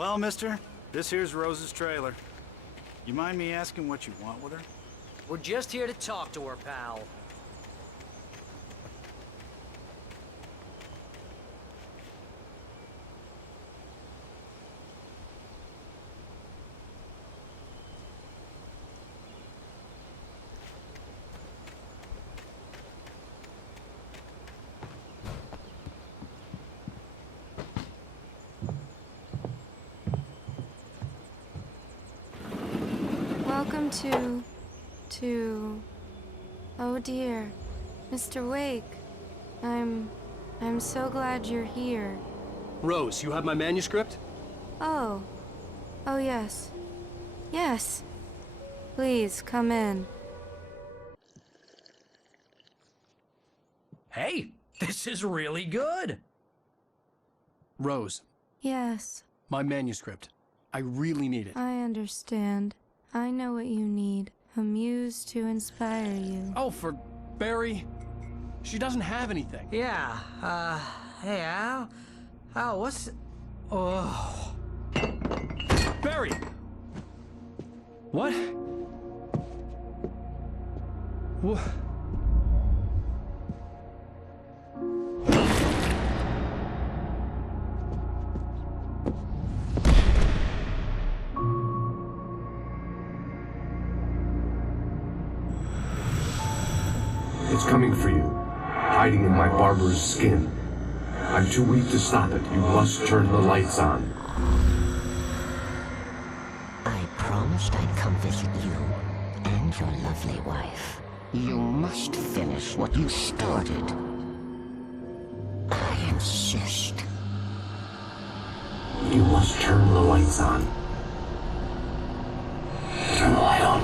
Well, mister, this here's Rose's trailer. You mind me asking what you want with her? We're just here to talk to her, pal. Welcome to... Oh dear, Mr. Wake. I'm so glad you're here. Rose, you have my manuscript? Oh. Oh yes. Yes. Please, come in. Hey, this is really good. Rose, Yes, my manuscript. I really need it. I understand. I know what you need. A muse to inspire you. Oh, for Barry? She doesn't have anything. Yeah, hey, Al, what's... Oh... Barry! What? What? It's coming for you, hiding in my barber's skin. I'm too weak to stop it. You must turn the lights on. I promised I'd come visit you and your lovely wife. You must finish what you started. I insist. You must turn the lights on. Turn the light on.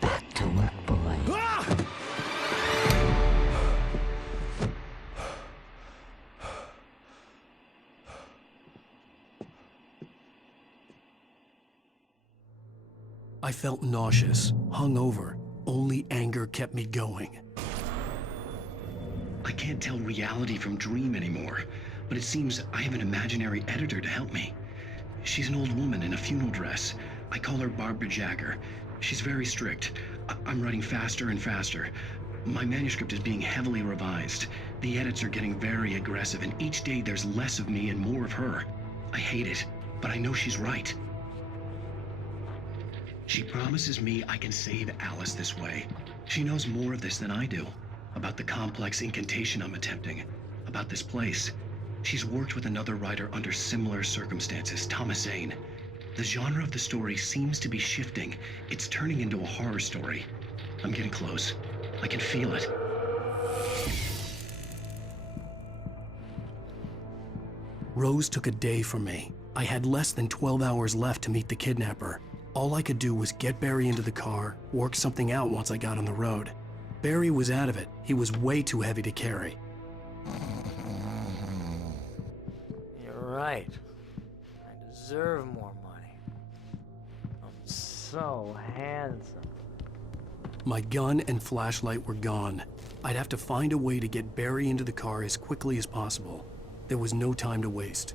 Back to work, boy. I felt nauseous, hungover. Only anger kept me going. I can't tell reality from dream anymore, but it seems I have an imaginary editor to help me. She's an old woman in a funeral dress. I call her Barbara Jagger. She's very strict. I'm writing faster and faster. My manuscript is being heavily revised. The edits are getting very aggressive, and each day there's less of me and more of her. I hate it, but I know she's right. She promises me I can save Alice this way. She knows more of this than I do. About the complex incantation I'm attempting. About this place. She's worked with another writer under similar circumstances, Thomas Zane. The genre of the story seems to be shifting. It's turning into a horror story. I'm getting close. I can feel it. Rose took a day from me. I had less than 12 hours left to meet the kidnapper. All I could do was get Barry into the car, work something out once I got on the road. Barry was out of it. He was way too heavy to carry. You're right. I deserve more money. I'm so handsome. My gun and flashlight were gone. I'd have to find a way to get Barry into the car as quickly as possible. There was no time to waste.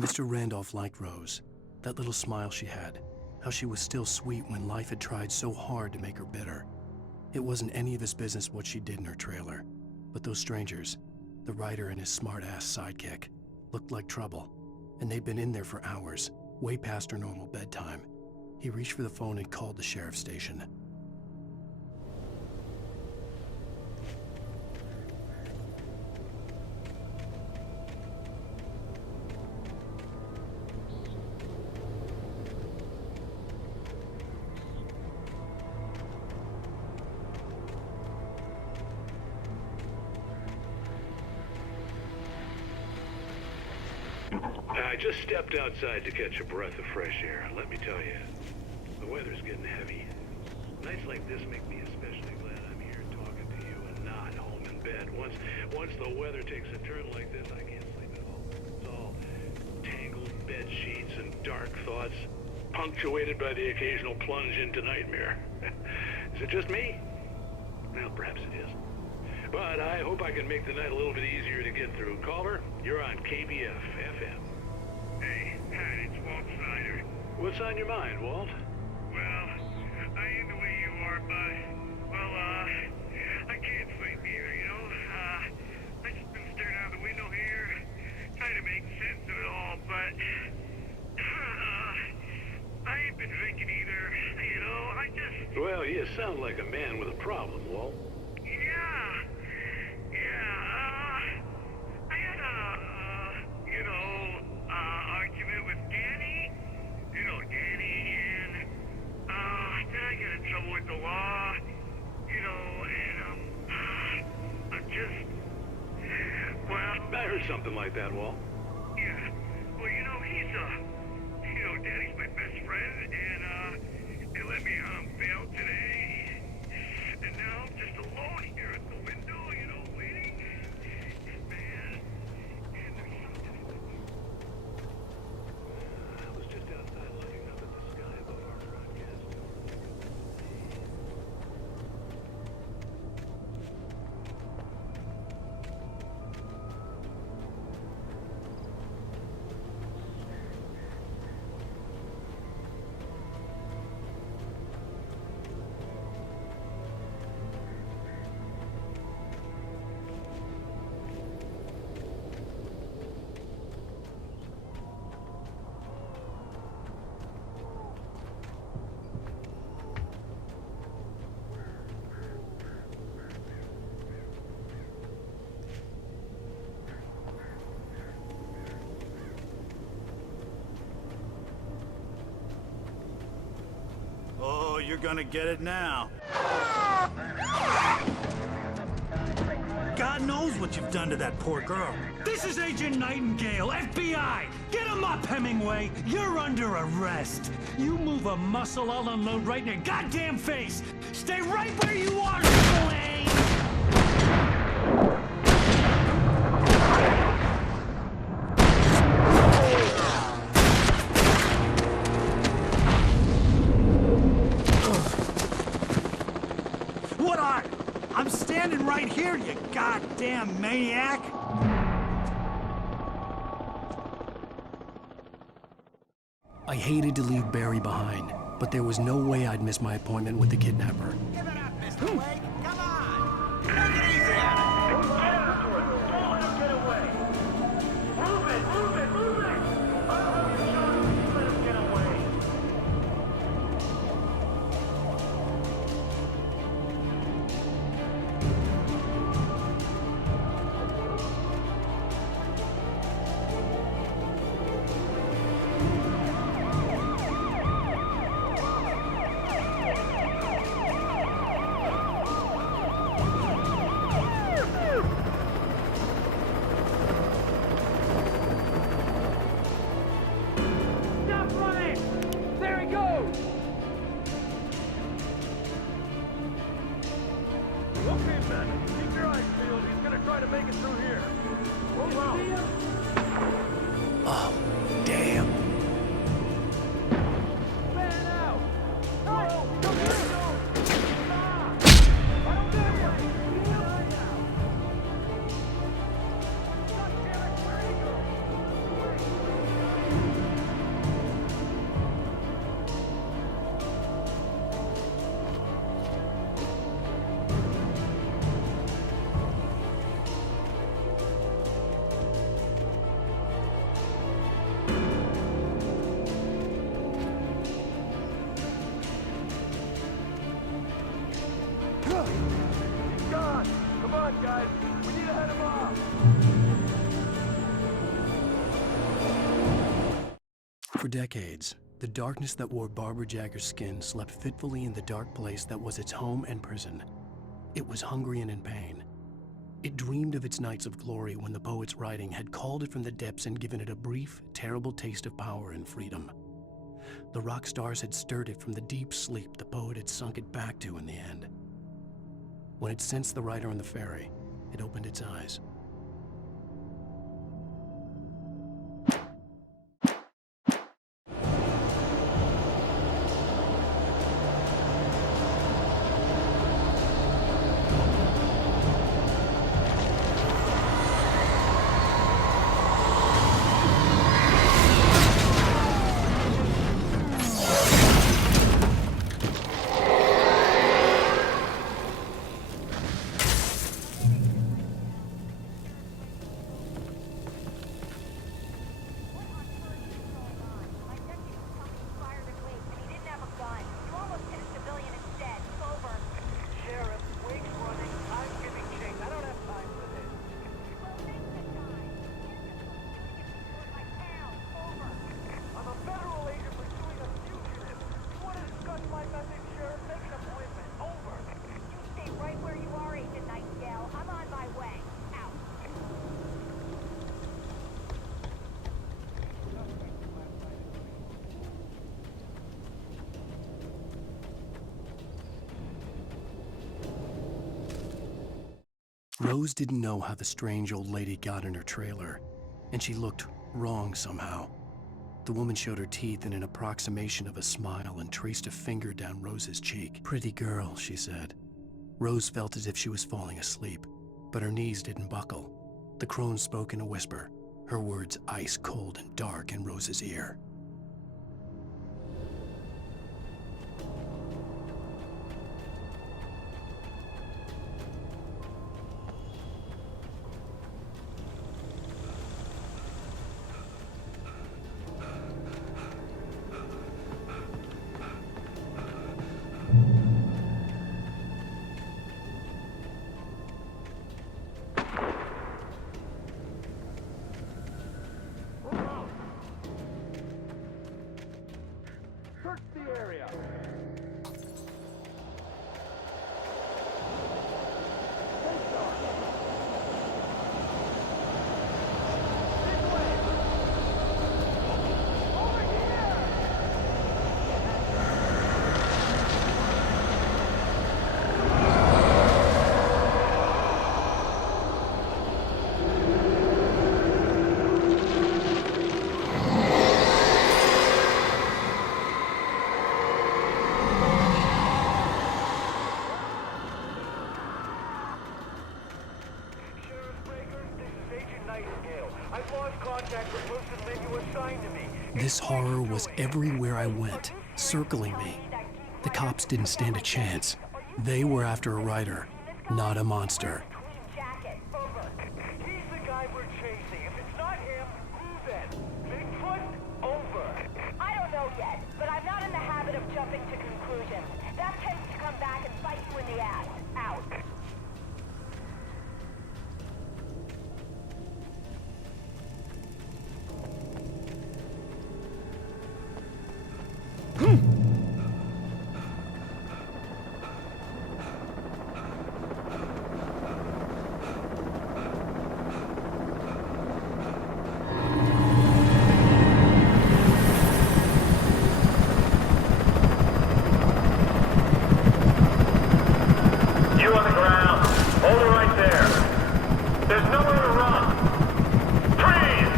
Mr. Randolph liked Rose. That little smile she had, how she was still sweet when life had tried so hard to make her bitter. It wasn't any of his business what she did in her trailer, but those strangers, the writer and his smart-ass sidekick, looked like trouble, and they'd been in there for hours, way past her normal bedtime. He reached for the phone and called the sheriff's station. I just stepped outside to catch a breath of fresh air. Let me tell you, the weather's getting heavy. Nights like this make me especially glad I'm here talking to you and not home in bed. Once the weather takes a turn like this, I can't sleep at all. It's all tangled bed sheets and dark thoughts, punctuated by the occasional plunge into nightmare. Is it just me? Well, perhaps it is. But I hope I can make the night a little bit easier to get through. Caller, you're on KBF FM. Hey, Pat, it's Walt Snyder. What's on your mind, Walt? Well, I ain't the way you are, bud. Well, I can't sleep either, you know? I just been staring out the window here, trying to make sense of it all, but, I ain't been drinking either, you know? Well, you sound like a man with a problem, Walt. I had argument with Danny. You know Danny, and, then I got in trouble with the law, you know, and, I'm just, well... I heard something like that, Walt. Yeah, well, you know, Danny's my best friend, and, they let me out on bail today, and now I'm just alone here at the window, you know, waiting, man, and there's something... I was just outside looking up at the sky above our broadcast. Oh, you're gonna get it now. God knows what you've done to that poor girl. This is Agent Nightingale, FBI! Get him up, Hemingway! You're under arrest! You move a muscle, I'll unload right in your goddamn face! Stay right where you are, Blaine! What are? I'm standing right here, you goddamn maniac! I hated to leave Barry behind, but there was no way I'd miss my appointment with the kidnapper. Give it up, Mr. Wake. Come on. Take it easy on it. Don't let him get away. Move it, move it, move it. Oh, you let him get away. Oh, damn. He's gone. Come on, guys. We need to head him off. For decades, the darkness that wore Barbara Jagger's skin slept fitfully in the dark place that was its home and prison. It was hungry and in pain. It dreamed of its nights of glory when the poet's writing had called it from the depths and given it a brief, terrible taste of power and freedom. The rock stars had stirred it from the deep sleep the poet had sunk it back to in the end. When it sensed the rider on the ferry, it opened its eyes. Rose didn't know how the strange old lady got in her trailer, and she looked wrong somehow. The woman showed her teeth in an approximation of a smile and traced a finger down Rose's cheek. "Pretty girl," she said. Rose felt as if she was falling asleep, but her knees didn't buckle. The crone spoke in a whisper, her words ice cold and dark in Rose's ear. Search the area. This horror was everywhere I went, circling me. The cops didn't stand a chance. They were after a writer, not a monster. He's the guy we're chasing. If it's not him, who then? Bigfoot? Over. I don't know yet, but I'm not in the habit of jumping to conclusions. That tends to come back and bite you in the ass. Out. You on the ground. Hold it right there. There's nowhere to run. Freeze!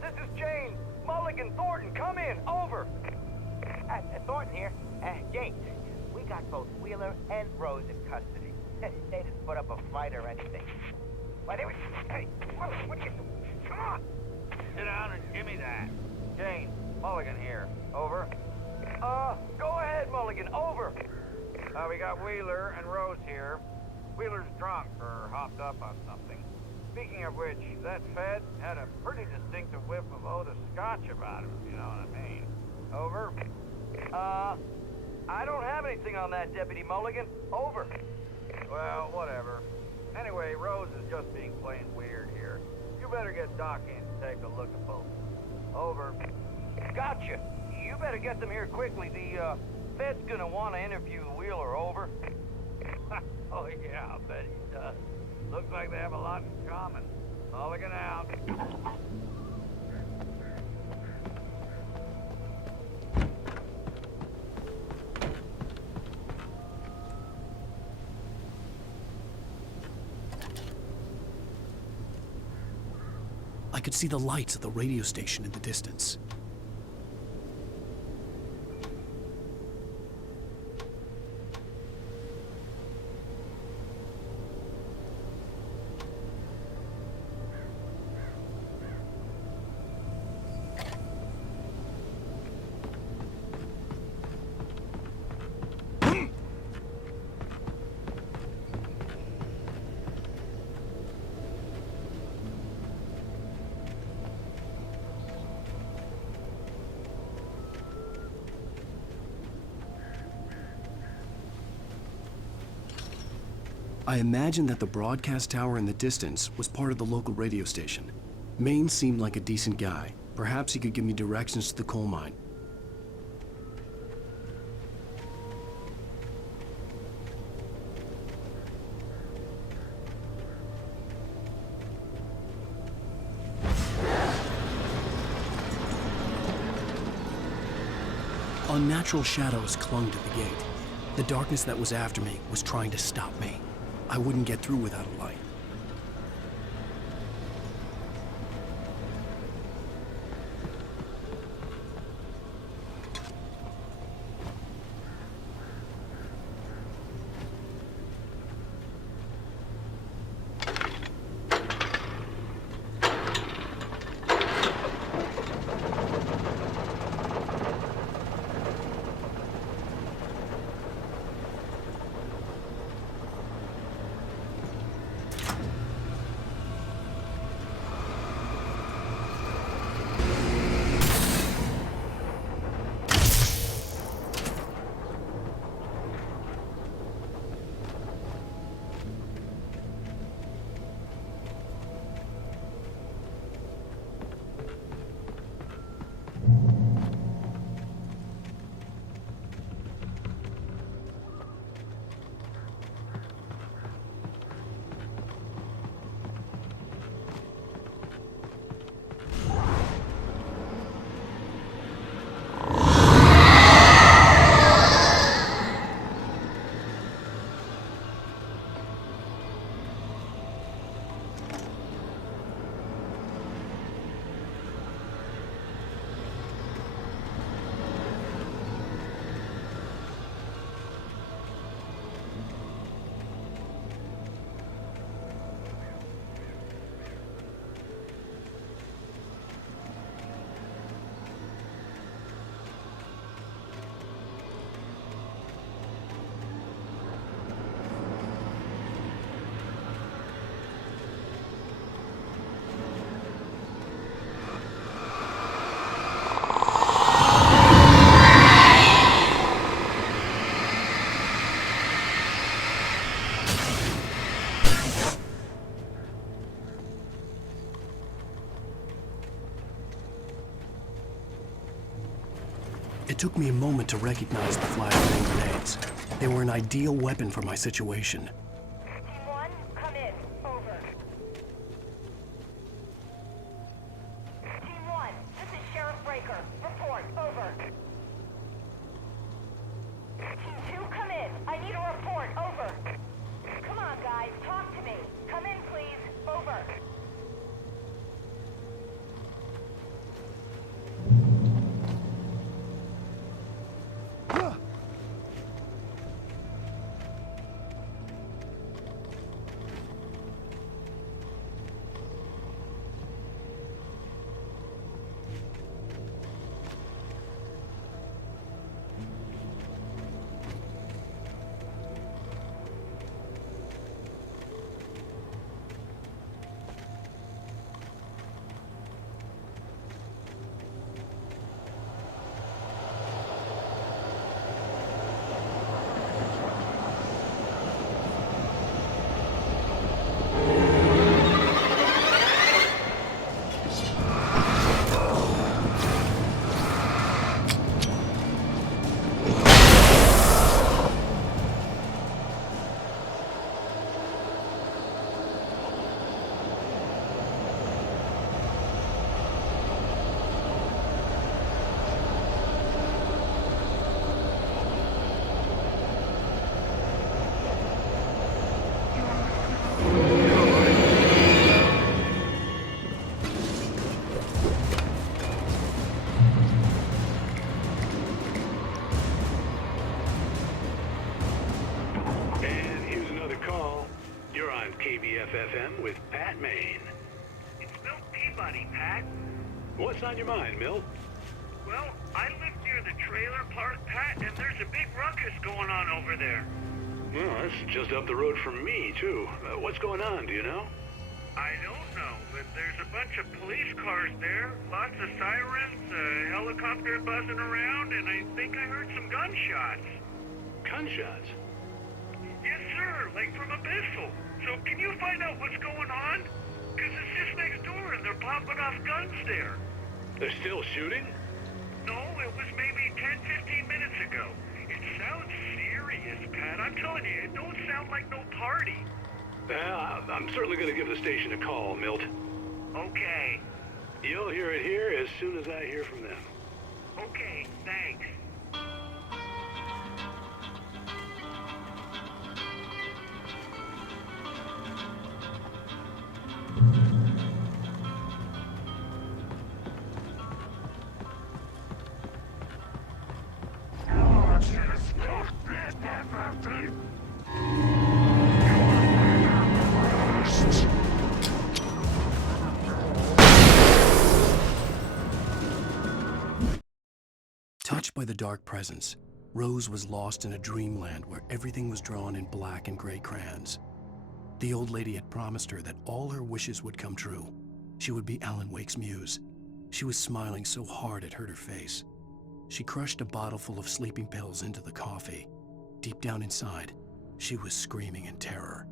This is James. Mulligan, Thornton, come in. Over. Thornton here. James, we got both Wheeler and Rose in custody. They didn't put up a fight or anything. Why, they were... Hey, what are you... Come on! Sit down and give me that. James, Mulligan here. Over. Go ahead, Mulligan. Over. We got Wheeler and Rose here. Wheeler's drunk or hopped up on something. Speaking of which, that Fed had a pretty distinctive whiff of Oda Scotch about him, if you know what I mean. Over. I don't have anything on that, Deputy Mulligan. Over. Well, whatever. Anyway, Rose is just being plain weird here. You better get Doc in to take a look at both. Over. Gotcha. You better get them here quickly. The, Fed's gonna want to interview Wheeler. Over. Oh, yeah, I'll bet he does. Looks like they have a lot in common. Mulligan out. I could see the lights of the radio station in the distance. I imagined that the broadcast tower in the distance was part of the local radio station. Maine seemed like a decent guy. Perhaps he could give me directions to the coal mine. Unnatural shadows clung to the gate. The darkness that was after me was trying to stop me. I wouldn't get through without a light. It took me a moment to recognize the flashbang grenades. They were an ideal weapon for my situation. Team 1, come in. Over. Team 1, this is Sheriff Breaker. Report. Over. Team 2, come in. I need a report. Over. Come on, guys. Talk to me. Come in, please. Over. What's on your mind, Milt? Well, I live near the trailer park, Pat, and there's a big ruckus going on over there. Well, that's just up the road from me, too. What's going on, do you know? I don't know, but there's a bunch of police cars there, lots of sirens, a helicopter buzzing around, and I think I heard some gunshots. Gunshots? Yes, sir, like from a pistol. So can you find out what's going on? Because it's just next door and they're popping off guns there. They're still shooting? No, it was maybe 10-15 minutes ago. It sounds serious, Pat. I'm telling you, it don't sound like no party. I'm certainly going to give the station a call, Milt. Okay. You'll hear it here as soon as I hear from them. Okay, thanks. Touched by the dark presence, Rose was lost in a dreamland where everything was drawn in black and gray crayons. The old lady had promised her that all her wishes would come true. She would be Alan Wake's muse. She was smiling so hard it hurt her face. She crushed a bottle full of sleeping pills into the coffee. Deep down inside, she was screaming in terror.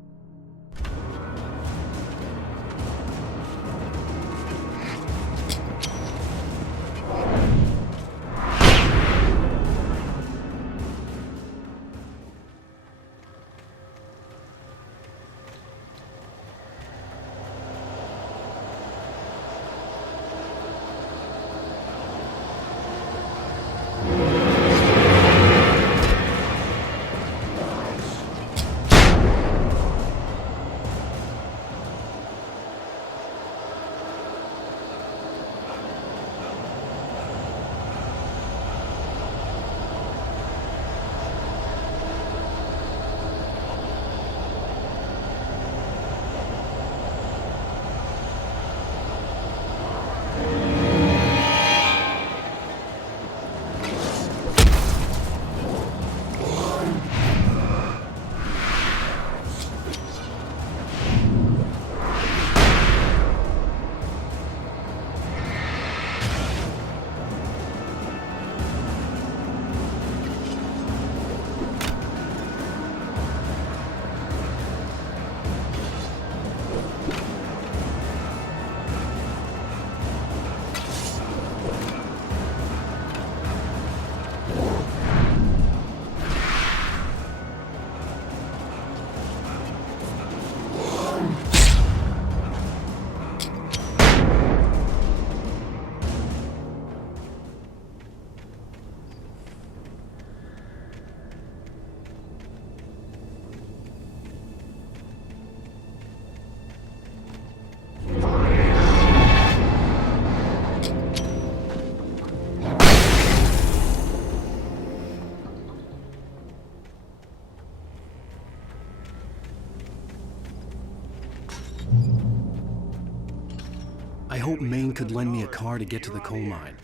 I hope Maine could lend me a car to get to the coal mine.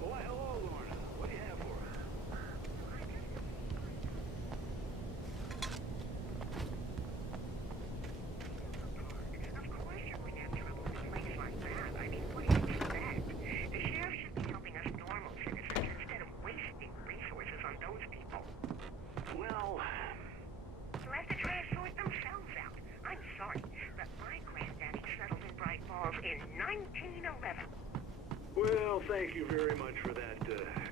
Why, hello, Lorna. What do you have for us? Of course you wouldn't have trouble with a place like that. I mean, what do you expect? The sheriff should be helping us normal citizens instead of wasting resources on those people. Well... They'll have to try to sort themselves out. I'm sorry, but my granddaddy settled in Bright Falls in 1911. Well, thank you very much for that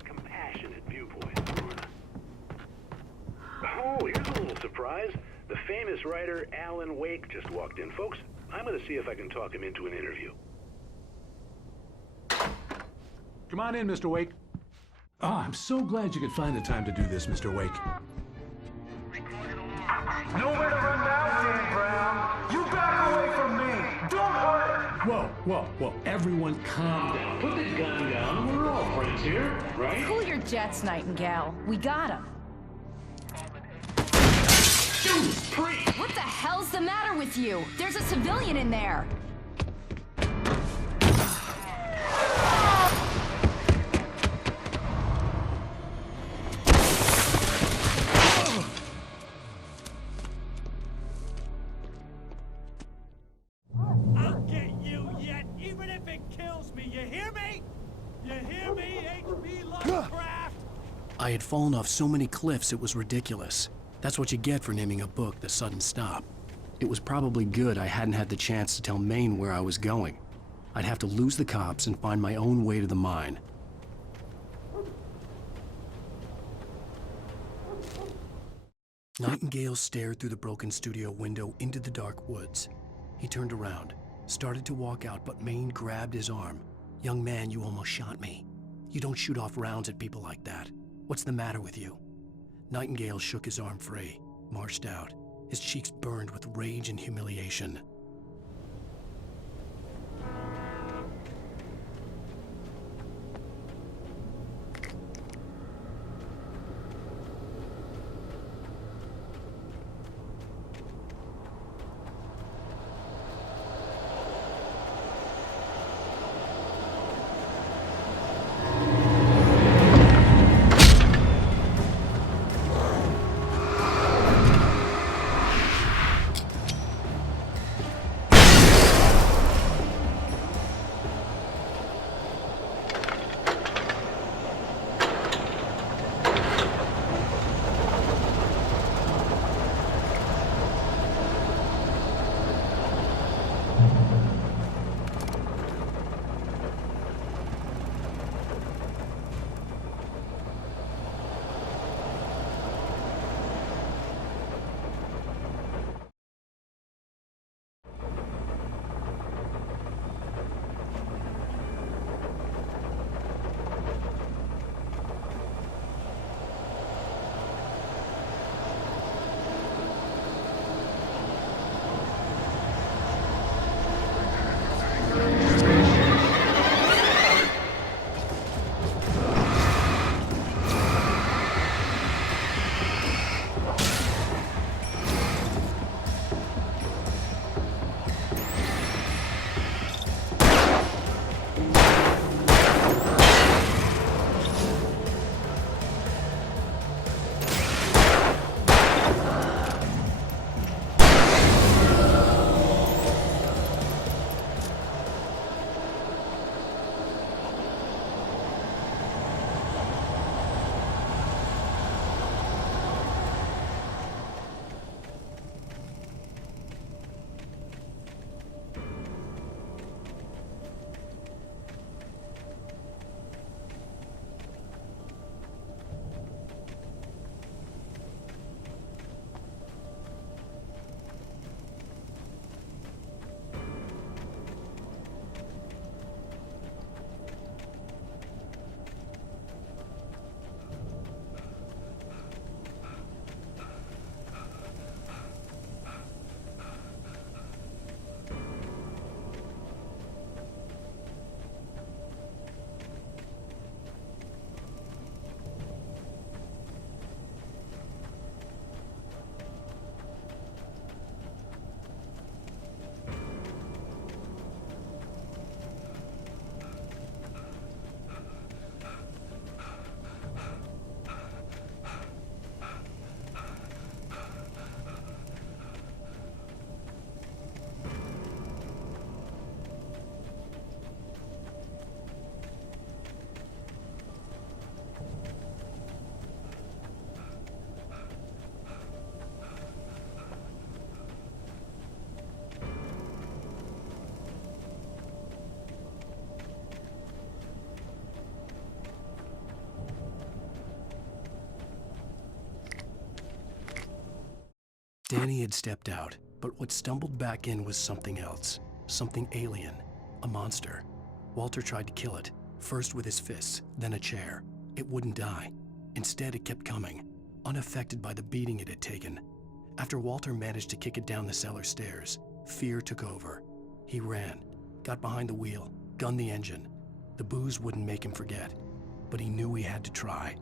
compassionate viewpoint, Lorna. Oh, here's a little surprise. The famous writer Alan Wake just walked in. Folks, I'm going to see if I can talk him into an interview. Come on in, Mr. Wake. Oh, I'm so glad you could find the time to do this, Mr. Wake. Nowhere to run now, Dan Brown. You back away from me. Don't hurt her. Whoa. Everyone calm down. Put the gun down. We're all friends here, right? Cool your jets, Nightingale. We got him. Judas Priest! What the hell's the matter with you? There's a civilian in there. kills me, you hear me? You hear me, H.P. Lovecraft? I had fallen off so many cliffs it was ridiculous. That's what you get for naming a book The Sudden Stop. It was probably good I hadn't had the chance to tell Maine where I was going. I'd have to lose the cops and find my own way to the mine. Nightingale stared through the broken studio window into the dark woods. He turned around, started to walk out, but Maine grabbed his arm. "Young man, you almost shot me. You don't shoot off rounds at people like that. What's the matter with you?" Nightingale shook his arm free, marched out. His cheeks burned with rage and humiliation. Danny had stepped out, but what stumbled back in was something else. Something alien. A monster. Walter tried to kill it, first with his fists, then a chair. It wouldn't die. Instead, it kept coming, unaffected by the beating it had taken. After Walter managed to kick it down the cellar stairs, fear took over. He ran, got behind the wheel, gunned the engine. The booze wouldn't make him forget, but he knew he had to try.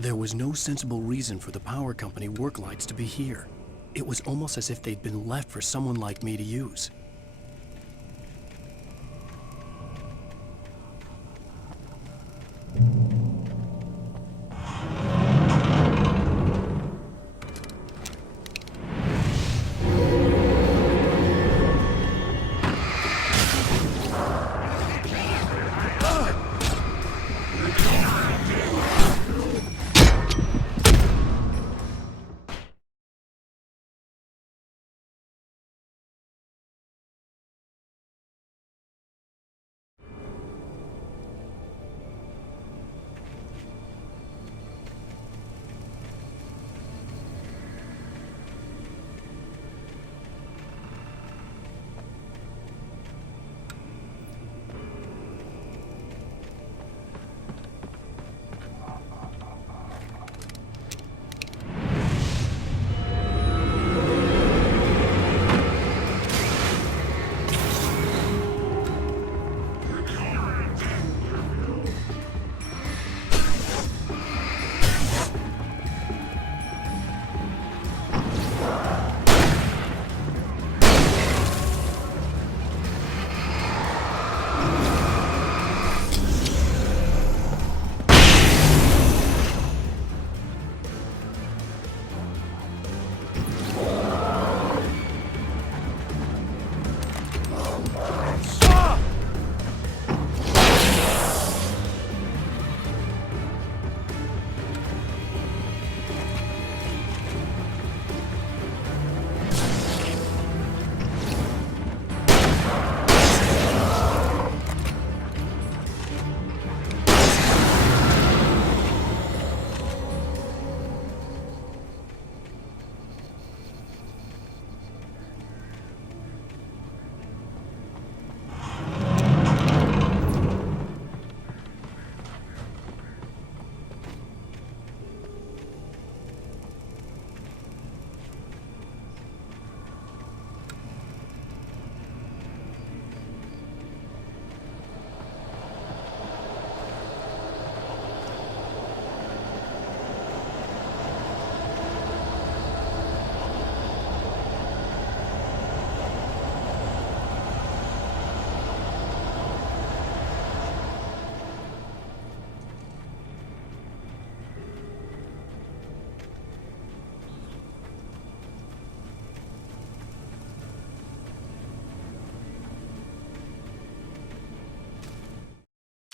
There was no sensible reason for the power company work lights to be here. It was almost as if they'd been left for someone like me to use.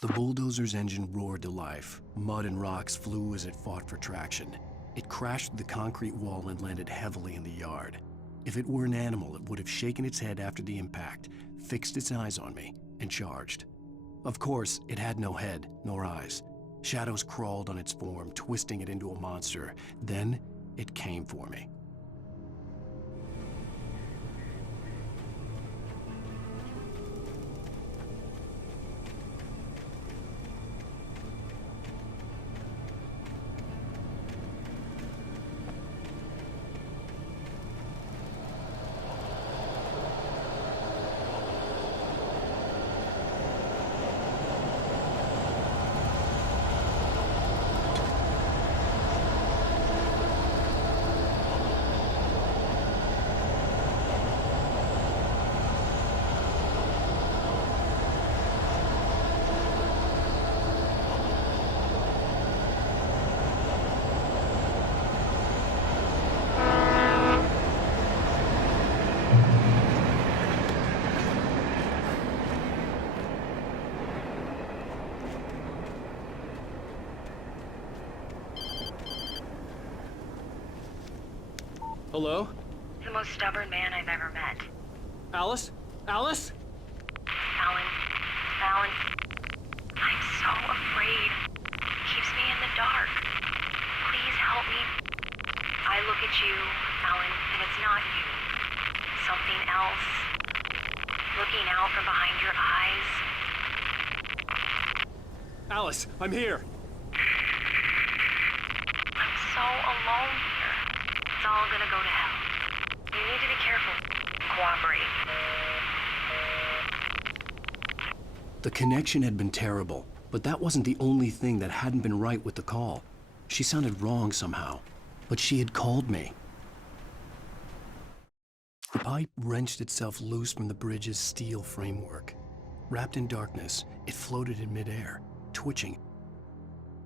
The bulldozer's engine roared to life. Mud and rocks flew as it fought for traction. It crashed through the concrete wall and landed heavily in the yard. If it were an animal, it would have shaken its head after the impact, fixed its eyes on me, and charged. Of course, it had no head, nor eyes. Shadows crawled on its form, twisting it into a monster. Then, it came for me. Hello? The most stubborn man I've ever met. Alice? Alice? Alan. Alan. I'm so afraid. Keeps me in the dark. Please help me. I look at you, Alan, and it's not you. Something else. Looking out from behind your eyes. Alice, I'm here. I'm so alone here. It's all gonna go to hell. You need to be careful. Cooperate. The connection had been terrible, but that wasn't the only thing that hadn't been right with the call. She sounded wrong somehow, but she had called me. The pipe wrenched itself loose from the bridge's steel framework. Wrapped in darkness, it floated in midair, twitching.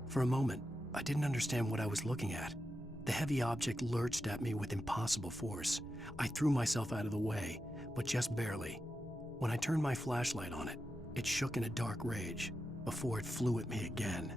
For a moment, I didn't understand what I was looking at. The heavy object lurched at me with impossible force. I threw myself out of the way, but just barely. When I turned my flashlight on it, it shook in a dark rage before it flew at me again.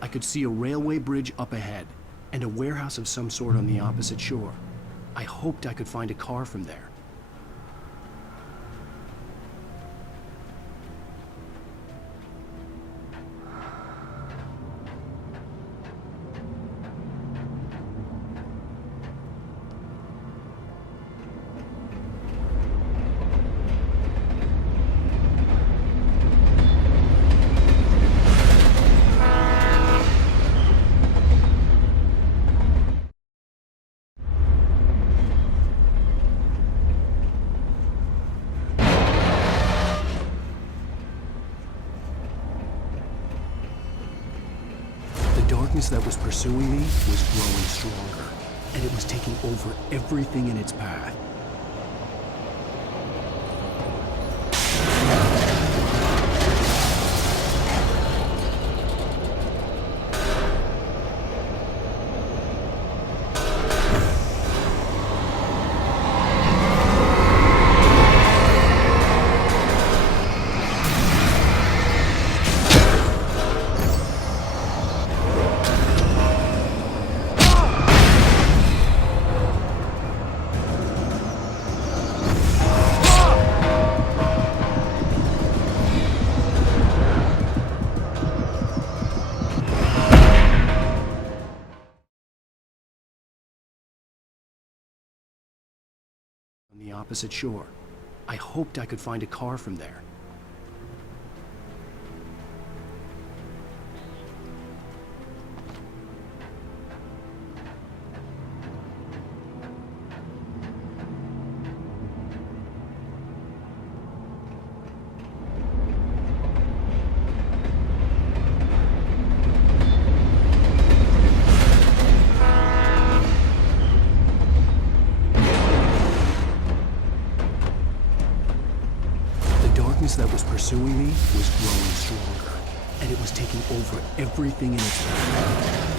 I could see a railway bridge up ahead and a warehouse of some sort on the opposite shore. I hoped I could find a car from there. The darkness that was pursuing me was growing stronger, and it was taking over everything in its path. On the opposite shore. I hoped I could find a car from there. The darkness that was pursuing me was growing stronger, and it was taking over everything in its path.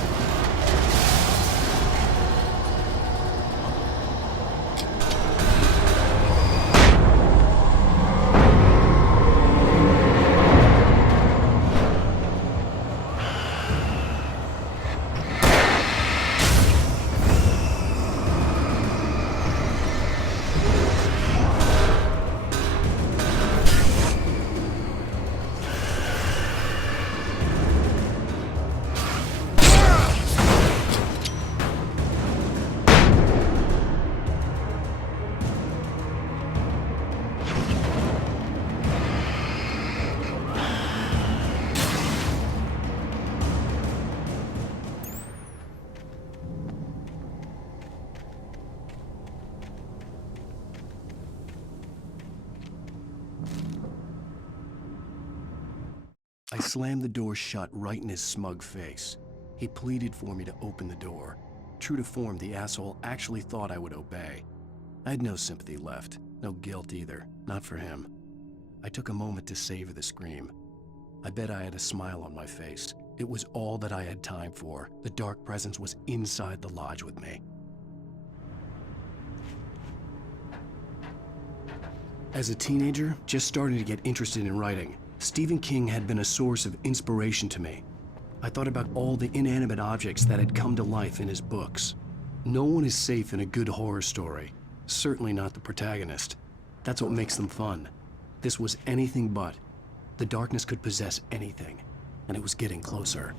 slammed the door shut right in his smug face. He pleaded for me to open the door. True to form, the asshole actually thought I would obey. I had no sympathy left, no guilt either, not for him. I took a moment to savor the scream. I bet I had a smile on my face. It was all that I had time for. The dark presence was inside the lodge with me. As a teenager, just starting to get interested in writing, Stephen King had been a source of inspiration to me. I thought about all the inanimate objects that had come to life in his books. No one is safe in a good horror story. Certainly not the protagonist. That's what makes them fun. This was anything but. The darkness could possess anything, and it was getting closer.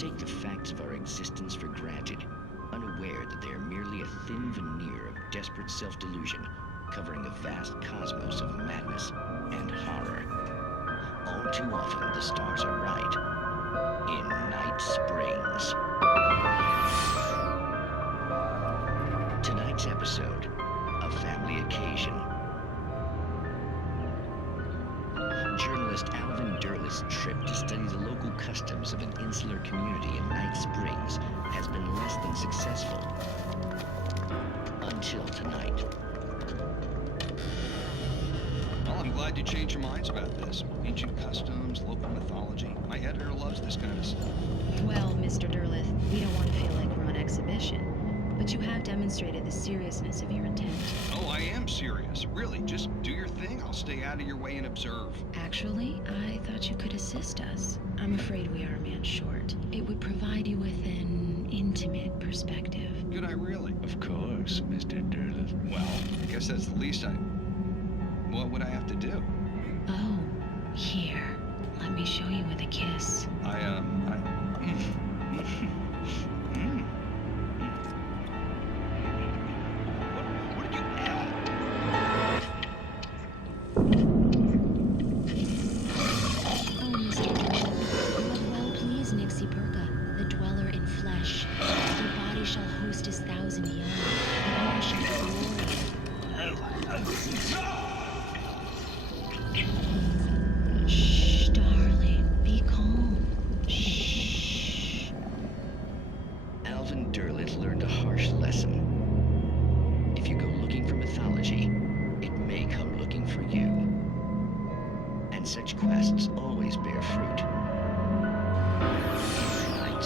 take the facts of our existence for granted, unaware that they are merely a thin veneer of desperate self-delusion, covering a vast cosmos of madness and horror. All too often, the stars are right. In Night Springs. Tonight's episode, a family occasion. Journalist Alvin Durleth's trip to study the local customs of an insular community in Night Springs has been less than successful. Until tonight. Well, I'm glad you changed your minds about this. Ancient customs, local mythology. My editor loves this kind of stuff. Well, Mr. Durleth, we don't want to feel like we're on exhibition. But you have demonstrated the seriousness of your intent. Oh, I am serious. Really, just do your thing. I'll stay out of your way and observe. Actually, I thought you could assist us. I'm afraid we are a man short. It would provide you with an intimate perspective. Could I really? Of course, Mr. Derleth. Well, I guess that's the least I... What would I have to do? Oh, here. Let me show you with a kiss. Shh, darling. Be calm. Shh. Alvin Derleth learned a harsh lesson. If you go looking for mythology, it may come looking for you. And such quests always bear fruit. Light